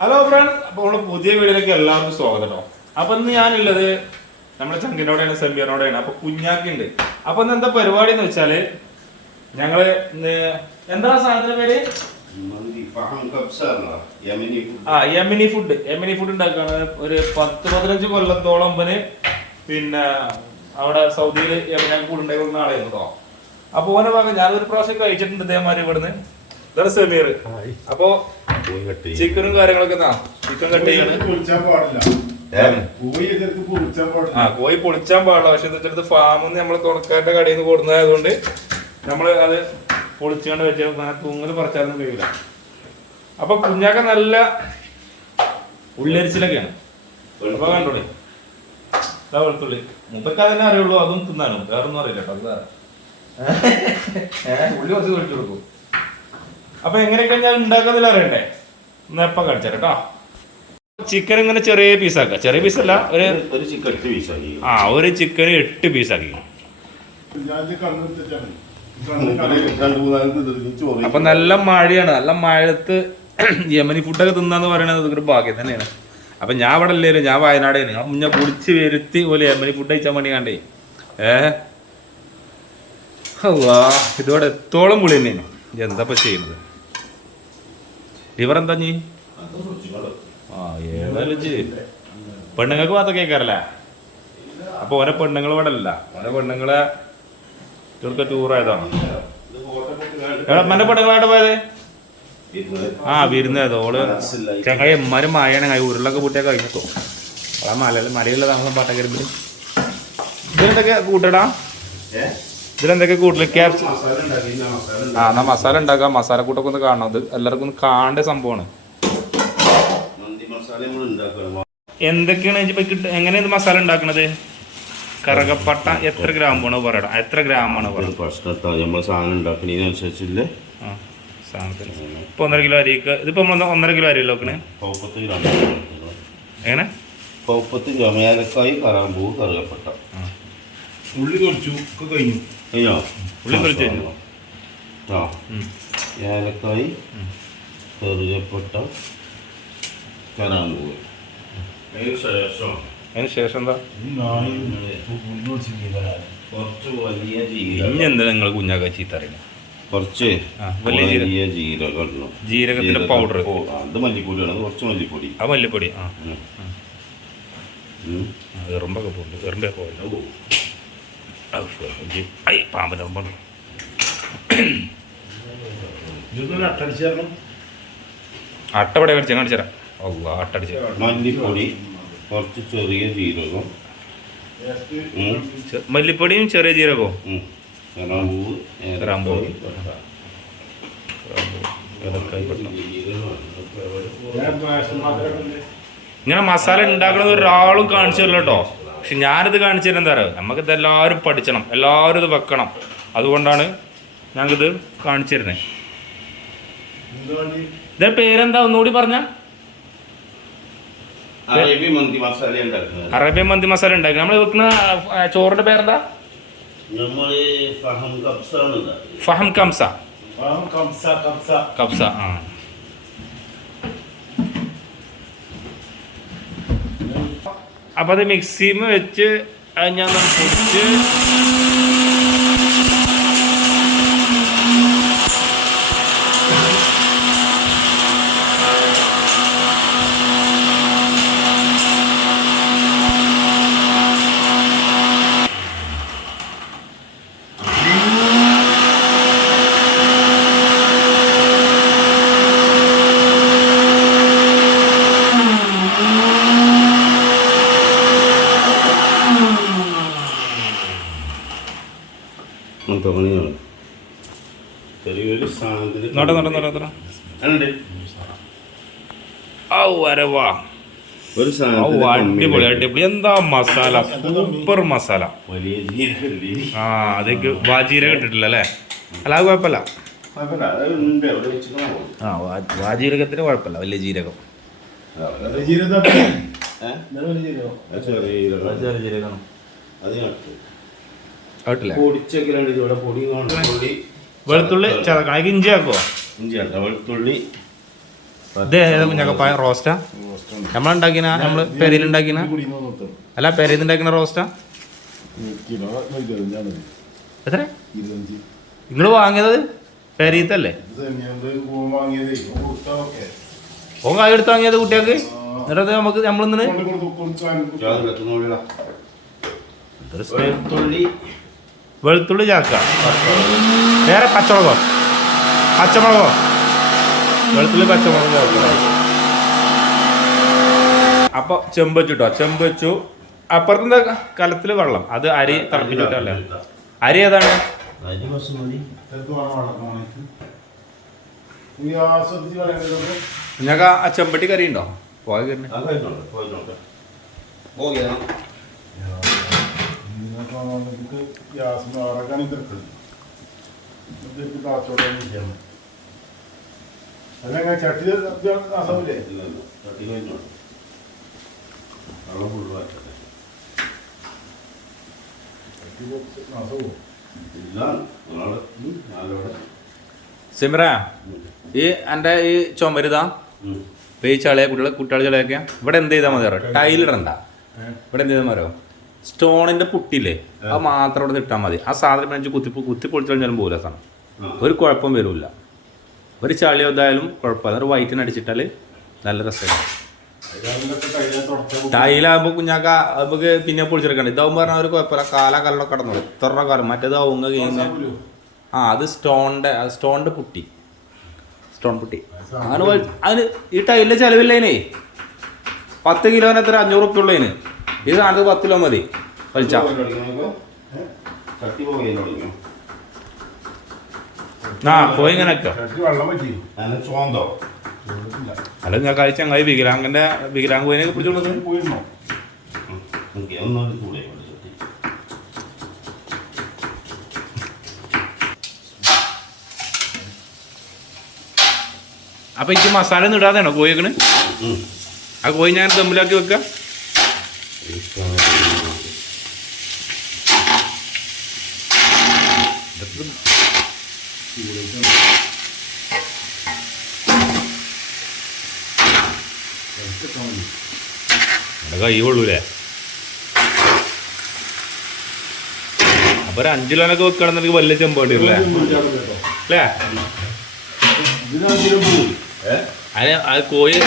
Hello friends, അപ്പോൾ നമ്മുടെ പുതിയ വീഡിയോയിലേക്ക് എല്ലാവർക്കും സ്വാഗതം. അപ്പൊ ഇന്ന് ഞാനുള്ളത് നമ്മുടെ ചങ്കിനോടെയാണ്, സെമ്പിയറിനോടെയാണ്. അപ്പൊ കുഞ്ഞാക്കുണ്ട്. അപ്പൊ ഇന്ന് എന്താ പരിപാടി എന്ന് വെച്ചാല് ഞങ്ങള് എന്താ സാധനത്തിന്റെ പേര്? യമനി ഫുഡ് ഉണ്ടാക്കാണ്. ഒരു 10-15 കൊല്ലത്തോളം പിന്നെ അവിടെ സൗദിയിൽ ഞങ്ങൾക്ക് ഫുഡ് ഉണ്ടാക്കി കൊടുക്കുന്ന ആളായിരുന്നു കേട്ടോ. അപ്പൊ ഓനെ ഭാഗം ഞാനൊരു പ്രാവശ്യം കഴിച്ചിട്ടുണ്ട് ഇതേമാതിരി ഇവിടുന്ന്. ഇതാണ് സെമീർ. അപ്പൊ ചിക്കനും കാര്യങ്ങളൊക്കെ ചിക്കൻ കട്ട് ചെയ്യാണ്. കോഴി പൊളിച്ചാൻ പാടില്ല. പക്ഷെ എന്താ ഫാമിൽ നിന്ന് നമ്മള് തുറക്കാരുടെ കടയിൽ നിന്ന് കൊടുക്കുന്നതായതുകൊണ്ട് നമ്മള് അത് പൊളിച്ചാണ്ട് വെച്ചാൽ തൂങ്ങല് പറിച്ചാലൊന്നും കഴിയില്ല. അപ്പൊ കുഞ്ഞാക്ക നല്ല ഉള്ളരിച്ചിലൊക്കെയാണ്. അപ്പൊ കണ്ടോളി, വെളുത്തുള്ളി മുപ്പക്ക് അതന്നെ അറിയുള്ളൂ. അതും തിന്നാനും വേറൊന്നും അറിയില്ല കേട്ടോ. ഉള്ളി കുറച്ച് കഴിച്ചു കൊടുക്കും. അപ്പൊ എങ്ങനെയൊക്കെ ഞാൻ ഉണ്ടാക്കുന്നതിൽ അറിയണ്ടേ? എപ്പ കടിച്ചാൽ കേട്ടോ. ചിക്കൻ ഇങ്ങനെ ചെറിയ പീസാക്കുക. ചെറിയ പീസല്ല, ഒരു ചിക്കൻ 8 പീസാക്കി. അപ്പൊ നല്ല മഴയാണ്. നല്ല മഴത്ത് യമനി ഫുഡൊക്കെ തിന്നാന്ന് പറയണത് ഒരു ഭാഗ്യം തന്നെയാണ്. അപ്പൊ ഞാൻ ഇവിടെ അല്ലേലും, ഞാൻ വയനാടേന്. ഞാൻ പൊളിച്ച് വരുത്തി പോലെ യമനി ഫുഡ് കഴിച്ചാൽ വേണ്ടി കണ്ടേ. ഇതോടെ എത്തോളം പുളി തന്നെയാണ്. എന്താ ചെയ്യുന്നത്? ലിവർ എന്താ നീ? ഏതായാലും പെണ്ണുങ്ങൾക്ക് മാത്രം കേൾക്കാറല്ലേ. അപ്പൊ ഓരോ പെണ്ണുങ്ങൾ ഇവിടെ അല്ല, ഓരോ പെണ്ണുങ്ങളെ ടൂറായതാണ്. എന്റെ പെണ്ണുങ്ങളായിട്ട് പോയത് വിരുന്നേതോ ഓള് ചങ്ങായി എമ്മാരും മായാണ്. ഉരുളൊക്കെ കൂട്ടിയാ കഴിഞ്ഞോ. ആ മലയുള്ള താമസം പാട്ടക്കരിമ്പിൽ. ഇതിലെന്തൊക്കെ കൂട്ടടാ? ഇതിലെന്തൊക്കെ കൂട്ടല്? എന്നാ മസാല ഉണ്ടാക്കാം. മസാല കൂട്ടൊക്കെ ഒന്ന് കാണണം. ഇത് എല്ലാവർക്കും ഒന്ന് കാണേണ്ട സംഭവമാണ്. എന്തൊക്കെയാണ് എങ്ങനെയാണ് മസാല ഉണ്ടാക്കണത്? കറകപ്പട്ട എത്ര ഗ്രാമാണ് പറയണം? എത്ര ഗ്രാമാണ് സാധനത്തിനനുസരിച്ചില്ലേ സാധനത്തിന്? ഇപ്പൊ 1.5 കിലോ അരിക്ക് ഇതിപ്പോ 1.5 കിലോ അരി നോക്കണേ. എങ്ങനെ? 30 ഗ്രാം ഏലക്കായി, കറാമ്പൂ, കറുകപ്പട്ട, ഉള്ളി തൊളിച്ചു കഴിഞ്ഞു. ഉള്ളി തൊളിച്ചു കഴിഞ്ഞു. ഏലക്കായി, കറുകപ്പട്ട, കറാമ്പൂ. അതിന് ശേഷം എന്താ? കുറച്ച് വലിയ ഇനി എന്താ നിങ്ങൾ കുഞ്ഞാക്ക ചീത്ത അറിയുന്നത്? കുറച്ച് വലിയ ജീരകം, ജീരകത്തിന്റെ പൗഡർ. അത് മല്ലിപ്പൊടിയാണ്. കുറച്ച് മല്ലിപ്പൊടി. ആ മല്ലിപ്പൊടി എറുമ്പൊക്കെ പോകുന്നുണ്ട്. എറുമ്പൊക്കെ പോകല്ലോ. പാമ്പൻ എറുമ്പുണ്ട്. അട്ടപ്പടെ കടിച്ച കാണിച്ചരാ. അട്ടടിച്ച മല്ലിപ്പൊടി, കുറച്ച് ചെറിയ ജീരകം, മല്ലിപ്പൊടിയും ചെറിയ ജീരകവും, ഇങ്ങനെ മസാല ഉണ്ടാക്കണത് ഒരാളും കാണിച്ചു തരില്ല കേട്ടോ. പക്ഷെ ഞാനിത് കാണിച്ചു തരാൻ എന്താ പറയുക, നമുക്കിത് എല്ലാവരും പഠിക്കണം, എല്ലാവരും ഇത് വെക്കണം. അതുകൊണ്ടാണ് ഞങ്ങൾക്കിത് കാണിച്ചു തരുന്നത്. ഇതിന്റെ പേരെന്താ ഒന്നുകൂടി പറഞ്ഞ? അറേബ്യൻ മന്തി മസാല ഉണ്ടാക്കി. നമ്മൾ വെക്കുന്ന ചോറിന്റെ പേരെന്താ? ഫഹം കംസ. കബ്സ. അപ്പൊ അത് മിക്സിയിൽ വെച്ച് ഞാൻ പൊടിച്ച് ചെറിയൊരു സാധനത്തിന് അടിപൊളി അടിപൊളി. എന്താ മസാല, സൂപ്പർ മസാല. വലിയ ജീരകം. അതേക്ക് വാജീരകം ഇട്ടിട്ടില്ല അല്ലേ? അല്ല അത് കുഴപ്പമില്ല. വാജീരകത്തിന് കുഴപ്പമില്ല. വലിയ ജീരകം വെളുത്തുള്ളി ഇഞ്ചി ആക്കോ? ഇഞ്ചി വെളുത്തുള്ളി ഇത് ഏതാ കുഞ്ഞാക്കപ്പായ റോസ്റ്റാ നമ്മളുണ്ടാക്കിന നമ്മള് പെരയിലുണ്ടാക്കിന അല്ല പെരയിൽ ഉണ്ടാക്കിന റോസ്റ്റാ എത്ര നിങ്ങൾ വാങ്ങിയത് പെരയിത്തല്ലേ ഓൻ കായ എടുത്ത് വാങ്ങിയത് കുട്ടികൾക്ക് എന്നിട്ട് നമുക്ക് നമ്മളിന്ന് വെളുത്തുള്ളി ചാക്ക വേറെ പച്ചമുളകോ വെളുത്തുള്ളി പച്ചമുളക് അപ്പൊ ചെമ്പ് വെച്ചിട്ടോ ചെമ്പ് വെച്ചു അപ്പുറത്തെ കലത്തില് വെള്ളം അത് അരി തിളപ്പിച്ചിട്ടല്ലേ അരി ഏതാണ് ഞങ്ങൾക്ക് ആ ചെമ്പട്ടി കറി ഉണ്ടോ പോയ സിമ്ര ഈ എൻ്റെ ഈ ചുമരുതാ ഇപ്പൊ ഈ ചളയെ കുട്ടികളെ ചളയൊക്കെ ഇവിടെ എന്ത് ചെയ്താൽ മതി അറിയാം ടൈലിടണ്ട ഇവിടെ എന്ത് ചെയ്താൽ മതിയോ സ്റ്റോണിന്റെ പുട്ടില്ലേ അത് മാത്രം ഇവിടെ ഇട്ടാൽ മതി ആ സാധനം മേടിച്ച് കുത്തി പൊളിച്ചു കഴിഞ്ഞാലും പോകില്ല സാധനം ഒരു കുഴപ്പം വരില്ല ഒരു ചളി ഇതായാലും കുഴപ്പമില്ല ഒരു വൈറ്റിന് അടിച്ചിട്ടാൽ നല്ല രസമാണ് ടൈലാകുമ്പോൾ കുഞ്ഞാക്ക നമുക്ക് പിന്നെ പൊളിച്ചെടുക്കണ്ട ഇതാവുമ്പോൾ പറഞ്ഞാൽ ഒരു കുഴപ്പമില്ല കാലൊക്കെ കടന്നോളൂ ഇത്ര കാലം മറ്റേതാവുന്ന കഴിഞ്ഞാൽ ആ അത് സ്റ്റോണിന്റെ പുട്ടി സ്റ്റോൺ പുട്ടി അങ്ങനെ അതിന് ഈ ടൈലിന്റെ ചെലവില്ലേനേ 10 കിലോന് എത്ര 500 റുപ്യ ഉള്ളതിന് ഇത് സാധനത്ത് 10 കിലോ മതി വലിച്ചാ ആ പോയി ഇങ്ങനെ അല്ല ഞാൻ കഴിച്ച ചങ്ങായി വികലാംഗ് പോയിനൊക്കെ പിടിച്ചോളൂ അപ്പൊ എനിക്ക് മസാല ഒന്നും ഇടാതെയാണോ കോഴിക്കണ് ആ കോഴി ഞാൻ ദമ്മിലാക്കി വെക്കാം കൈ കൊള്ളൂലേ അപ്പൊ ഒരു 5 കിലോനൊക്കെ വെക്കണമെന്നെനിക്ക് വലിയ ചെമ്പേണ്ടി വരും അല്ലേ അത് കോഴി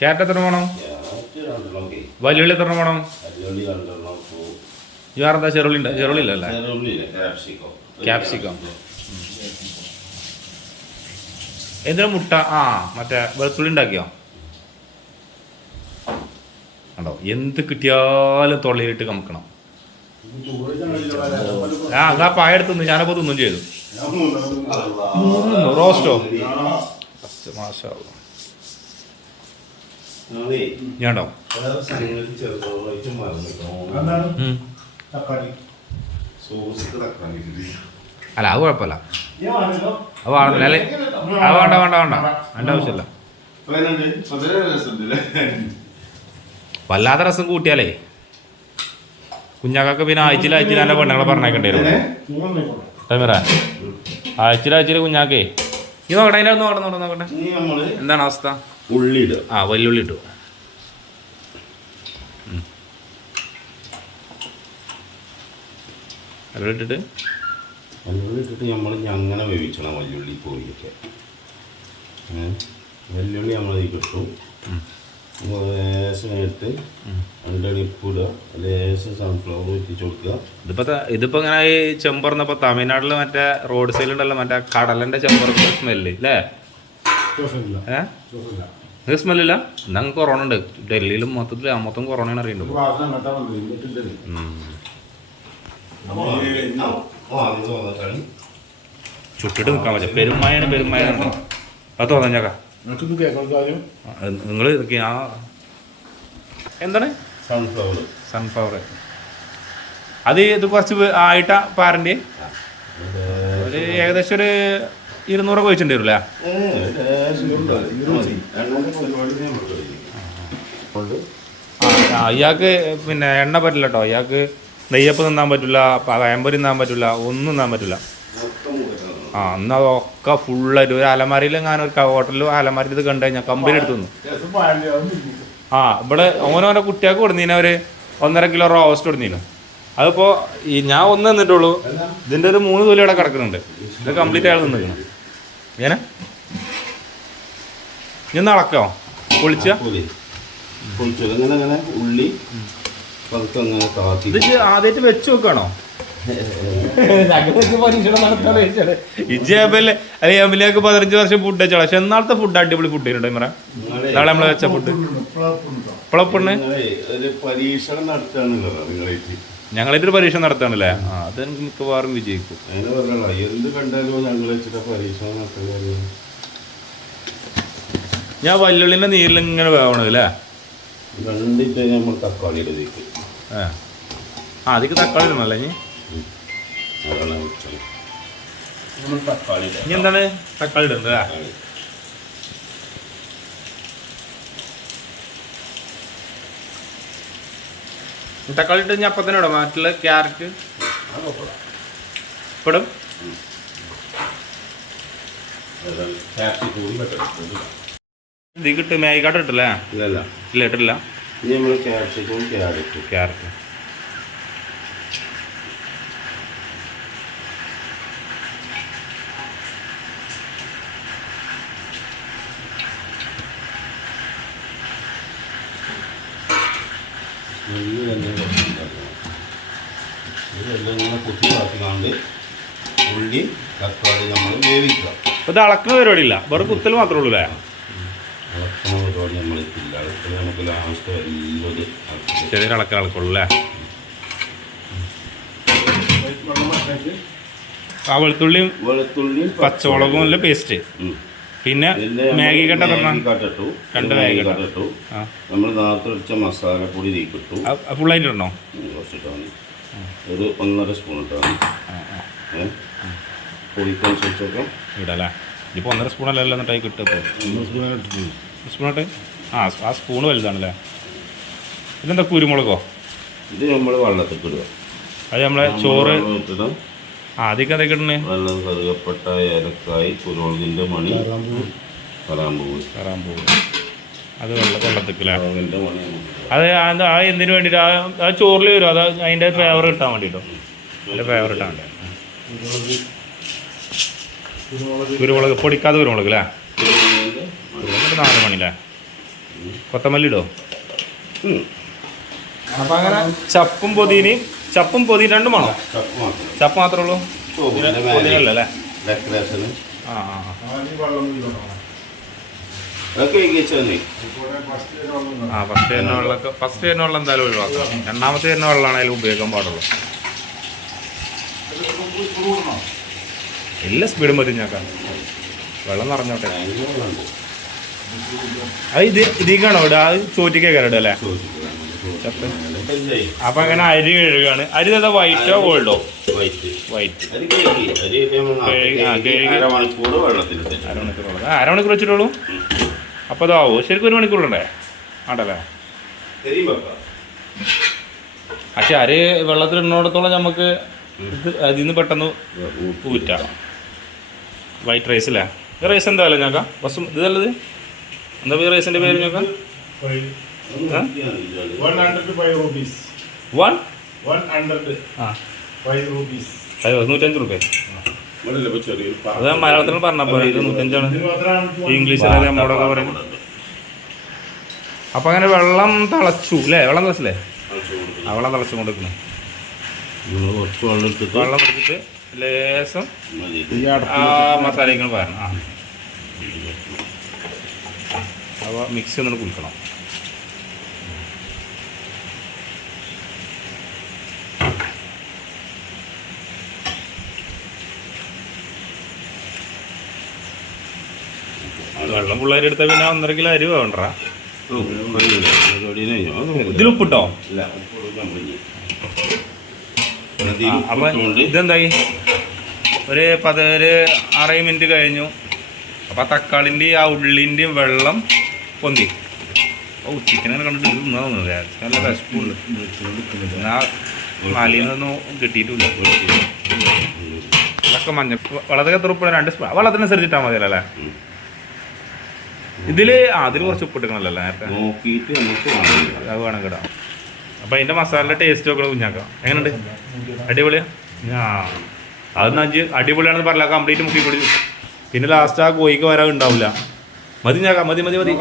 ക്യാരറ്റ് എത്ര വേണം വലിയുള്ളി എത്ര വേണം വേറെന്താ ചെറുള്ളി ഇല്ലല്ലേ ക്യാപ്സിക്കം എന്തിനാ മുട്ട ആ മറ്റേ വെളുത്തുള്ളി ഉണ്ടാക്കിയോ കണ്ടോ എന്ത് കിട്ടിയാലും തൊള്ളിയിട്ട് കമക്കണം ആ അതാ പായ എടുത്തു ഞാനപ്പോ തിന്നും ചെയ്തു റോസ്റ്റോ ഞാണ്ടോ അല്ല അത് കുഴപ്പമില്ല അത് വേണമെന്നില്ല അല്ലേ അത് വേണ്ട എൻ്റെ ആവശ്യമില്ല വല്ലാത്ത രസം കൂട്ടിയാലേ കുഞ്ഞാക്കൊക്കെ പിന്നെ ആഴ്ചയിൽ എൻ്റെ പെണ്ണുങ്ങളെ പറഞ്ഞേക്കേണ്ടി വരും ആഴ്ചയിൽ കുഞ്ഞാക്കേ ഈ നോക്കട്ടെ അതിൻ്റെ നോക്കട്ടെ എന്താണ് അവസ്ഥ ഉള്ളി ആ വല്യുള്ളി ഇട്ടു ഇട്ടിട്ട് നമ്മൾ അങ്ങനെ വേവിച്ചണം വല്യുള്ളി കോഴിയൊക്കെ വെല്ലുള്ളി നമ്മളതിൽ കിട്ടും ലേശം ഇട്ട് ഉപ്പിടുക ലേശം സൺഫ്ലവർ ഇട്ടിച്ച് കൊടുക്കുക ഇതിപ്പോ ഇങ്ങനെ ഈ ചെമ്പറന്നപ്പോ തമിഴ്നാട്ടില് മറ്റേ റോഡ് സൈഡിലുണ്ടല്ലോ മറ്റേ കടലന്റെ ചെമ്പറ സ്മെല്ല് അല്ലേ നിങ്ങൾക്ക് സ്മെല്ലില്ല ഞങ്ങൾക്ക് കൊറോണ ഉണ്ട് ഡൽഹിയിലും മൊത്തം കൊറോണയാണ് അറിയുന്നുണ്ട് ചുട്ടിട്ട് നിൽക്കാൻ പറ്റും പെരുമായാണ് അത് തോന്നാ ചക്ക നിങ്ങൾ ആ എന്താണ് സൺഫ്ലവർ അത് ഇത് കുറച്ച് ആയിട്ടാ പാരൻ്റെ ഒരു ഏകദേശം ഒരു 200 കഴിച്ചിട്ടുണ്ട് വരില്ലേ ഇയാൾക്ക് പിന്നെ എണ്ണ പറ്റില്ല കേട്ടോ ഇയാൾക്ക് നെയ്യപ്പം തിന്നാൻ പറ്റില്ല പഴംപൊരി തിന്നാൻ പറ്റില്ല ഒന്നും തിന്നാൻ പറ്റില്ല ആ എന്നാൽ അതൊക്കെ ഫുള്ളായിട്ട് ഒരു അലമാരിയിൽ ഞാൻ ഒരു ഹോട്ടലിൽ അലമാരിയിൽ ഇത് കണ്ടു കഴിഞ്ഞാൽ കമ്പനി എടുത്തു തന്നു. ആ ഇവിടെ ഓനോനെ കുട്ടികൾക്ക് കൊടുന്നീന ഒരു 1.5 കിലോ റോസ്റ്റ് കൊടുന്നീനു. അതിപ്പോൾ ഈ ഞാൻ ഒന്ന് തന്നിട്ടുള്ളൂ, ഇതിൻ്റെ ഒരു 3 തൊലി ഇവിടെ കിടക്കുന്നുണ്ട്. ഇത് കംപ്ലീറ്റ് ആൾ നിന്നിരിക്കണം. ഇങ്ങനെ ഇനി ഒന്ന് അളക്കോ പൊളിച്ച ഉള്ളി ഇത് ആദ്യമായിട്ട് വെച്ച് നോക്കുകയാണോ? ഇജേബല്ലേ അല്ലെ എമ്മിലേക്ക് 15 വർഷം ഫുഡ് വെച്ചോളാം. പക്ഷെ എന്നാളത്തെ ഫുഡ് അടിപൊളി ഫുഡ് ചെയ്തിട്ടുണ്ട് ഇമറ. നാളെ നമ്മൾ വെച്ച ഫുഡ് ഇപ്പളപ്പണ് ഞങ്ങളായിട്ടൊരു പരീക്ഷ നടത്താണല്ലേ. ആ അത് മിക്കവാറും വിജയിക്കും. ഞാൻ വല്ലുള്ളിന്റെ നീരിൽ ഇങ്ങനെ വേവണല്ലേ. ആ അതിക്ക് തക്കാളി ഇടണല്ലേ ഇനി എന്താണ് തക്കാളി ഇടുന്നത്? തക്കാളി ഇട്ട് ഞാൻ അപ്പം തന്നെ ഇടാം. മറ്റുള്ള ക്യാരറ്റ് ഇപ്പിടും. ഇതിക്കിട്ട് മേഗിക്കാട്ട് ഇട്ടില്ലേ? ഇല്ല ഇട്ടില്ല. ക്യാരറ്റ് ഉള്ളി തക്കാളി നമ്മൾ വേവിക്കുക. ഇത് അളക്കുന്ന പരിപാടിയില്ല, വെറും കുത്തൽ മാത്രമേ ഉള്ളൂ അല്ലേ? പരിപാടി നമ്മളില്ല. നമുക്ക് ലാസ്റ്റ് ചെറിയ അളക്കുള്ളൂ അല്ലേ? ആ വെളുത്തുള്ളിയും പച്ചമുളകും നല്ല പേസ്റ്റ്, പിന്നെ മാഗി കട്ട 2 മാഗി കട്ടു. നമ്മൾ നേരത്തെ വെച്ച മസാലപ്പൊടി തീക്കിട്ടു. ഫുള്ളായിട്ട് ഇടണോ? കുറച്ചിട്ടാണ് ഒരു 1.5 സ്പൂൺ ഇട്ടാണ്. പൊടിക്കനുസരിച്ചൊക്കെ ഇടല്ലേ? ഇപ്പോൾ 1.5 സ്പൂണല്ലല്ലോ എന്നിട്ടായി കിട്ടുമ്പോൾ സ്പൂണായിട്ട്. ആ സ്പൂണ് വലുതാണല്ലേ. ഇതെന്താ കുരുമുളകോ? ഇത് നമ്മൾ വെള്ളത്തിൽ ഇടുക. അത് നമ്മളെ ചോറ് ആദ്യമൊക്കെ അതൊക്കെ ഇടണേ. വെള്ളം, കറുകപ്പട്ട, ഏലക്കായ്, കുരുമുളകിൻ്റെ മണി, കറാമ്പൂവ്. അത് വെള്ളത്തിക്കല്ലേ? മണി അത് ആ എന്തിനു വേണ്ടിയിട്ട്? ആ ചോറിൽ വരും. അത് അതിൻ്റെ ഫ്ലേവർ കിട്ടാൻ വേണ്ടിയിട്ടോ. അതിൻ്റെ ഫ്ലേവർ കിട്ടാൻ വേണ്ടി കുരുമുളക് പൊടിക്കാതെ കുരുമുളക് അല്ലേ? 4 മണി അല്ലേ? കൊത്തമല്ലി ഇടോ? അപ്പം അങ്ങനെ ചപ്പും പൊതിനയും 2 വേണോ? ചപ്പ് മാത്രമേ ഉള്ളൂ, പൊതിനല്ല അല്ലേ? ഫസ്റ്റ് തന്നെ വെള്ളം എന്തായാലും ഒഴിവാക്കാം. രണ്ടാമത്തെ തന്നെ വെള്ളമാണ് അതിൽ ഉപയോഗിക്കാൻ പാടുള്ളൂ. എല്ലാ സ്പീഡും പതിഞ്ഞാക്കാം. വെള്ളം നിറഞ്ഞോട്ടെ. അത് ഇതിക്കാണോ ഇടുക? അത് ചോറ്റിക്കേക്കാണ് ഇടുക അല്ലേ? അപ്പം അങ്ങനെ അരി കഴുകാണ്. അരി എന്താ വൈറ്റോ ഗോൾഡോ? വൈറ്റ്. അരമണിക്കൂർ വെച്ചിട്ടുള്ളൂ. അപ്പോൾ അതാവോ? ശരിക്കും 1 മണിക്കൂർ ഉണ്ടേ ആണ്ടല്ലേ? പക്ഷെ അരി വെള്ളത്തിലിടുന്നിടത്തോളം നമുക്ക് അതിൽ നിന്ന് പെട്ടെന്ന് ഊറ്റാം. വൈറ്റ് റൈസ് അല്ലേ? ഈ റൈസ് എന്താ അല്ലേ ഞങ്ങൾക്ക്? ബസ് ഇതല്ലത് എന്താ ഈ റൈസിൻ്റെ പേര് ഞങ്ങൾക്ക്? 105 rupees. 105 രൂപ. അത് മലയാളത്തിൽ പറഞ്ഞപ്പോൾ 105 ഇംഗ്ലീഷിലല്ലേ നമ്മോടൊക്കെ പറയും. അപ്പം അങ്ങനെ വെള്ളം തിളച്ചു അല്ലേ? വെള്ളം തിളച്ചില്ലേ? ആ വെള്ളം തിളച്ചു കൊണ്ടിരിക്കണം. വെള്ളം എടുത്തിട്ട് ലേശം ആ മസാലയ്ക്ക് പറയണം. അപ്പോൾ മിക്സ് ഒന്നും കുടിക്കണം. വെള്ളം പിള്ളേർ എടുത്താൽ പിന്നെ 1.5 കിലോ അരി വേണ്ട. ഇതിലുപ്പിട്ടോ? അപ്പം ഇതെന്തായി? ഒരു 6 മിനിറ്റ് കഴിഞ്ഞു. അപ്പം തക്കാളിൻ്റെയും ആ ഉള്ളിൻ്റെയും വെള്ളം പൊന്തി. ഓ ചിക്കനെ കണ്ടിട്ട് ഇത് തിന്നാ തോന്നുന്നത്. നല്ല വിശപ്പുള്ളു. എന്നാൽ മാലിയിൽ നിന്നൊന്നും കിട്ടിയിട്ടില്ല. ഇതൊക്കെ മഞ്ഞ വെള്ളത്തിൽ എത്ര ഉപ്പ് 2 സ്പൂൺ വെള്ളത്തിനനുസരിച്ചിട്ടാൽ മതിയല്ലോ അല്ലേ ഇതിൽ കുറച്ച് ഉപ്പ് ഇട്ടിക്കണല്ലോ നേരത്തെ നോക്കിയിട്ട് നമുക്ക് അത് വേണം കിടാം അപ്പം അതിൻ്റെ മസാലയുടെ ടേസ്റ്റ് നോക്കണം കുഞ്ഞാക്കാം എങ്ങനെയുണ്ട് അടിപൊളിയാ അതൊന്നും അടിപൊളിയാണെന്ന് പറഞ്ഞാൽ കംപ്ലീറ്റ് മുക്കി പൊടി പിന്നെ ലാസ്റ്റ് ആ കോഴിക്ക് വരാൻ ഉണ്ടാവില്ല മതി ഞാക്കാം മതി മതി മതി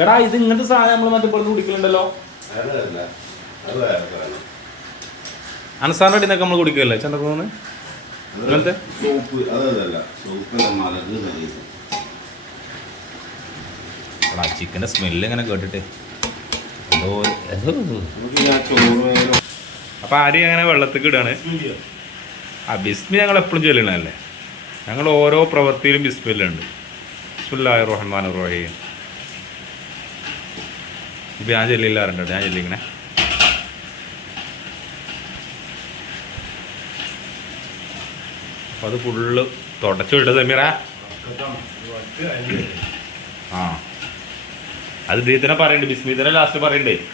എടാ ഇത് ഇങ്ങനത്തെ സാധനം നമ്മൾ മറ്റേ പുറത്ത് കുടിക്കലുണ്ടല്ലോ അൻസാറിൻ്റെ അടിന്നൊക്കെ നമ്മൾ കുടിക്കല്ലേ ചന്ദ്രപ്രഭുന്ന് ഇങ്ങനത്തെ എടാ ചിക്കൻ്റെ സ്മെല്ല് ഇങ്ങനെ കേട്ടിട്ട് അപ്പം ആരും അങ്ങനെ വെള്ളത്തിൽ ഇടാണ് ആ ബിസ്മി ഞങ്ങൾ എപ്പോഴും ചൊല്ലണല്ലേ ഞങ്ങൾ ഓരോ പ്രവൃത്തിയിലും ബിസ്മില്ലുണ്ട് ബിസ്മില്ലാഹിർ റഹ്മാനിർ റഹീം ഇപ്പം ഞാൻ ചൊല്ലില്ലാറുണ്ട് ഞാൻ ചൊല്ലിങ്ങനെ അപ്പം അത് ഫുള്ള് തുടച്ചു വിട്ടത് സമീറ ആ അത് ഇദ്ദേഹത്തിനെ പറയുന്നുണ്ട് ബിസ്മിത്തിനെ ലാസ്റ്റ് പറയുന്നുണ്ട്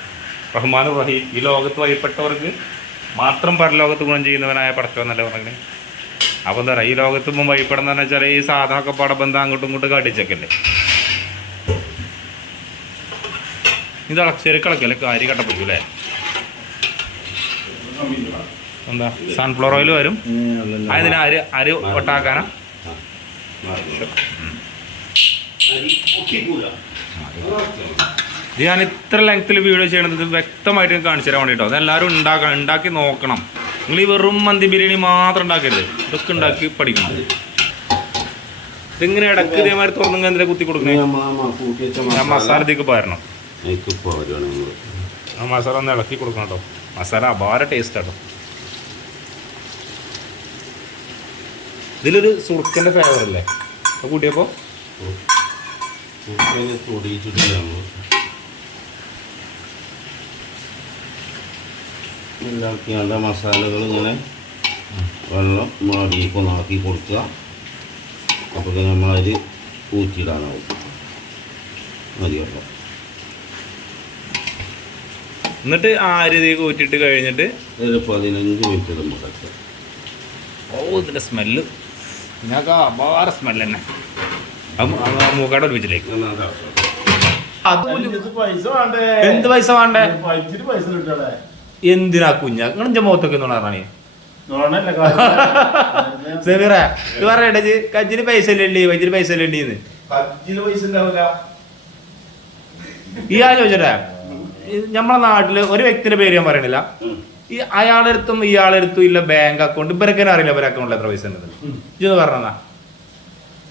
റഹ്മാൻ റഹീം ഈ ലോകത്ത് വഴിപ്പെട്ടവർക്ക് മാത്രം പരലോകത്ത് ഗുണം ചെയ്യുന്നവനായ പടച്ചവന്നല്ലേ പറഞ്ഞത് അപ്പോൾ എന്താ പറയുക ഈ ലോകത്ത് മുമ്പ് വഴിപ്പെടുന്നതെന്ന് വെച്ചാൽ ഈ സാധനമൊക്കെ പടബന്ധം അങ്ങോട്ടും ഇങ്ങോട്ടും കാട്ടിച്ചേക്കല്ലേ ഇത് കളക്കല്ലേ അരി കട്ടപ്പിടിക്കും അല്ലേ എന്താ സൺഫ്ലവർ ഓയിൽ വരും അതിന് അരി ഒട്ടാക്കാനാ ഇത് ഞാൻ ഇത്ര ലെങ്ത്തിൽ വീഡിയോ ചെയ്യണത് വ്യക്തമായിട്ട് കാണിച്ചു തരാൻ വേണ്ടിട്ടോ അതെല്ലാവരും ഉണ്ടാക്കി നോക്കണം നിങ്ങൾ ഈ വെറും മന്തി ബിരിയാണി മാത്രം ഉണ്ടാക്കരുത് ഇതൊക്കെ ഉണ്ടാക്കി പഠിക്കണം ഇതിങ്ങനെ ഇടക്ക് ഇതേമാതിരി തുറന്നു എന്തിനാ കുത്തി കൊടുക്കണേ ഞാൻ മസാല ഇതിക്ക് പോരണം ആ മസാല ഒന്ന് ഇളക്കി കൊടുക്കണം കേട്ടോ മസാല അപാര ടേസ്റ്റ് ആട്ടോ ഇതിലൊരു സുർക്കൻ്റെ ഫ്ലേവർ അല്ലേ അപ്പോൾ കൂട്ടിയപ്പോൾ ഉണ്ടാക്കിയാണ്ട മസാലകൾ ഇങ്ങനെ വെള്ളം മാടിക്കൊന്നാക്കി കൊടുക്കുക അപ്പോൾ നമ്മളതിൽ ഊറ്റിയിടാനാവും മതി കേട്ടോ എന്നിട്ട് ആ അരി കൂറ്റിട്ട് കഴിഞ്ഞിട്ട് ഒരു 15 മിനിറ്റ് നമുക്ക് ഇതിൻ്റെ സ്മെല്ല് ഞങ്ങൾക്ക് അപാര സ്മെല്ല് തന്നെ മൂക്കാട് ഒരുമിച്ചിലേക്ക് എന്ത് പൈസ വേണ്ടേ എന്തിനാ കുഞ്ഞാ നിങ്ങളെ മുഖത്തൊക്കെ പറഞ്ഞേ സെമീറ ഇത് പറയട്ടെ കജ്ജിന് പൈസ ഇല്ലണ്ടി വജ്ജിന് പൈസ ഇല്ലണ്ടിന്ന് ഈ ചോദിച്ചേ നമ്മളെ നാട്ടില് ഒരു വ്യക്തിന്റെ പേര് ഞാൻ പറയണില്ല ഈ അയാളെടുത്തും ഇയാളെടുത്തും ഇല്ല ബാങ്ക് അക്കൗണ്ട് ഇവരൊക്കെ അറിയില്ല ഇവരെ അക്കൗണ്ടിൽ എത്ര പൈസ ഉണ്ട് ഇതൊന്ന് പറഞ്ഞാ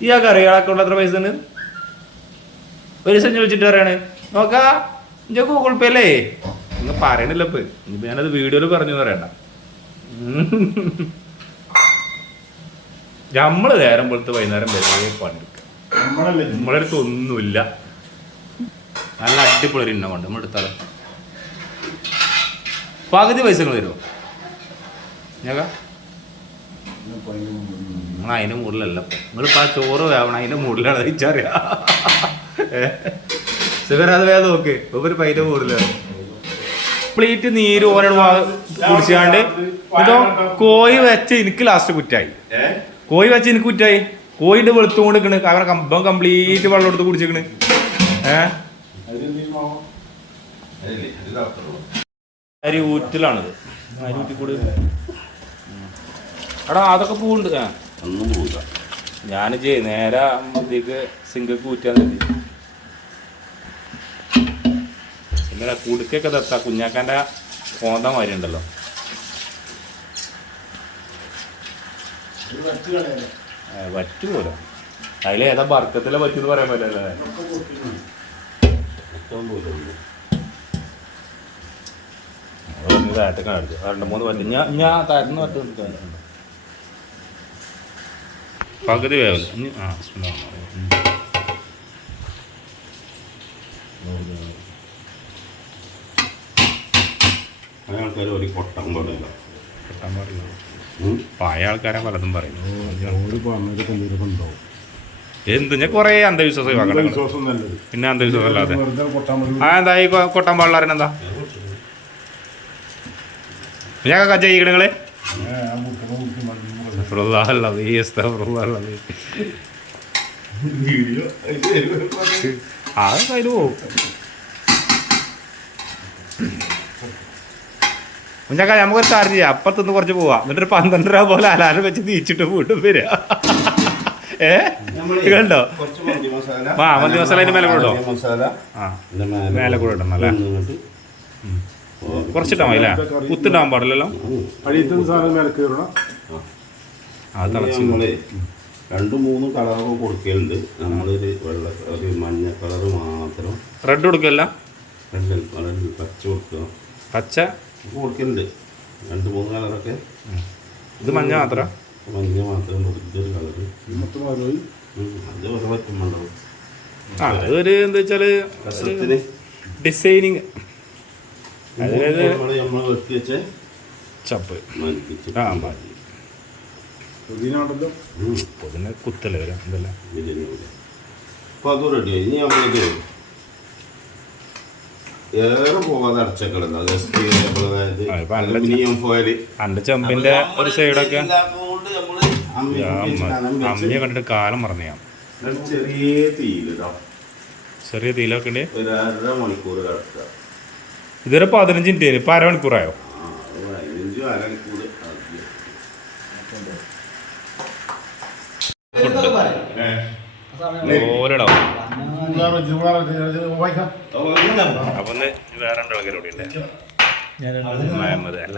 ഇയാൾക്ക് അറിയാം ഇയാളെ അക്കൗണ്ടിൽ എത്ര പൈസ ഉണ്ട് ഒരു ദിവസം ചോദിച്ചിട്ട് പറയാണ് നോക്കാ ഇഞ്ച ഗൂഗിൾ പേ അല്ലേ നിങ്ങൾ പറയണില്ല ഇപ്പൊ ഇനിയിപ്പോ ഞാനത് വീഡിയോയിൽ പറഞ്ഞു പറയണ്ട നമ്മള് നേരം പോലത്തെ വൈകുന്നേരം വരെ പണിയെടുക്കുക നമ്മളെ അടുത്ത് ഒന്നുമില്ല നല്ല അടിപൊളി ഒരു ഇന്ന കൊണ്ട് നമ്മളെടുത്താലോ പകുതി പൈസകൾ തരുമോ ഞങ്ങൾ അതിൻ്റെ മുകളിലല്ല നിങ്ങളിപ്പോൾ ആ ചോറ് വേവണം അതിൻ്റെ മുകളിലാണ് തിരിച്ചറിയാം അത് വേദം നോക്ക് ഒരു പൈൻ്റെ മുകളിലാണ് പ്ലേറ്റ് നീര് ഓരോട് കുടിച്ചാണ്ട് ഇതോ കോഴി വെച്ച് എനിക്ക് ലാസ്റ്റ് കുറ്റായി കോഴി വെച്ച് എനിക്ക് കുറ്റായി കോഴിൻ്റെ വെളുത്തും കൊണ്ട് നിൽക്കണ് അവരെ കമ്പം കംപ്ലീറ്റ് വെള്ളം എടുത്ത് കുടിച്ചിക്കണ് അരി ഊറ്റലാണിത് അരി ഊറ്റിക്കൂടി എടാ അതൊക്കെ പൂണ്ട് ഞാൻ നേരെ ഇതിലേക്ക് സിങ്കക്ക് ഊറ്റാൻ മതി പിന്നെ കുടുക്കൊക്കെ തത്താ കുഞ്ഞാക്കാൻ്റെ കോന്ത മാതിരി ഉണ്ടല്ലോ പറ്റുമല്ലോ അതിലേതാ ബർക്കത്തിലെ പറ്റുമെന്ന് പറയാൻ പറ്റില്ലല്ലേ താഴത്തേക്ക് അടിച്ചു 2-3 പറ്റും ഞാൻ താഴ്ന്നു പറ്റും പകുതി വേവില്ല ആൾക്കാർ ഒരു കൊട്ടാൻ പാടില്ല പഴയ ആൾക്കാരെ പലതും പറയും എന്ത് ഞാൻ കുറേ അന്ധവിശ്വാസം പിന്നെ അന്ധവിശ്വാസം അല്ലാതെ ആ എന്താ ഈ കൊട്ടാൻ പാടില്ല എന്താ ഞാൻ ചെയ്യണ നിങ്ങള് അതിന് പോവും. കുഞ്ഞാക്ക നമുക്കൊരു കാര്യം ചെയ്യാം, അപ്പത്തുനിന്ന് കുറച്ച് പോവാം, എന്നിട്ടൊരു 12 രൂപ പോലെ അലാരം വെച്ച് തീച്ചിട്ട് വീണ്ടും വരിക. കണ്ടോ? മന്തി മസാല അതിന്റെ മേലെ കൂടെ മേലെ കൂടെ ഇടണം അല്ലേ? കുറച്ചിട്ടാ മതി അല്ലേ? കുത്തിണ്ടാവാൻ പാടില്ലല്ലോ. അത് തിളച്ച് 2-3 കളറൊക്കെ കൊടുക്കലുണ്ട്. നമ്മളൊരു വെള്ള ഒരു മഞ്ഞ കളറ് മാത്രം. റെഡ് കൊടുക്കല്ല, പച്ച കൊടുക്കുക. പച്ച കൊടുക്കലുണ്ട് 2-3 കളറൊക്കെ. ഇത് മഞ്ഞ മാത്രം. മഞ്ഞ മാത്രം കൊടുത്തൊരു കളറ് അത് ഒരു പറ്റുന്നുണ്ടാവും. അതൊരു എന്താ വെച്ചാല് ഡിസൈനിങ്. അതായത് നമ്മൾ വെട്ടി വെച്ച ചപ്പ് മതി. പുതിന കുത്തല്ലേ വരാം എന്തല്ല. അപ്പോൾ അത് റെഡിയായി. ഇനി നമ്മളിത് ഏറെ പോകാതെ അടച്ചക്കിടുന്നത് അലുമിനിയം ഫോയിൽ. അന്റെ ചെമ്പിന്റെ ഒരു സൈഡൊക്കെ അമ്മിയെ കണ്ടിട്ട് കാലം മറന്നു ഞാൻ. ചെറിയ തീയിലിട്ടോ, ചെറിയ തീയിലൊക്കെ ഉണ്ട്. ഒരു 1/2 മണിക്കൂർ കിടക്കുക. ഇതൊരു 15 മിനിറ്റ്, ഇപ്പൊ അരമണിക്കൂറായോ? 15 അരമണിക്കൂർ. ഓരോ അപ്പൊ വേറെ 2 ആൾക്കാരോടെ ഉണ്ട്. മഹമ്മദ് അല്ല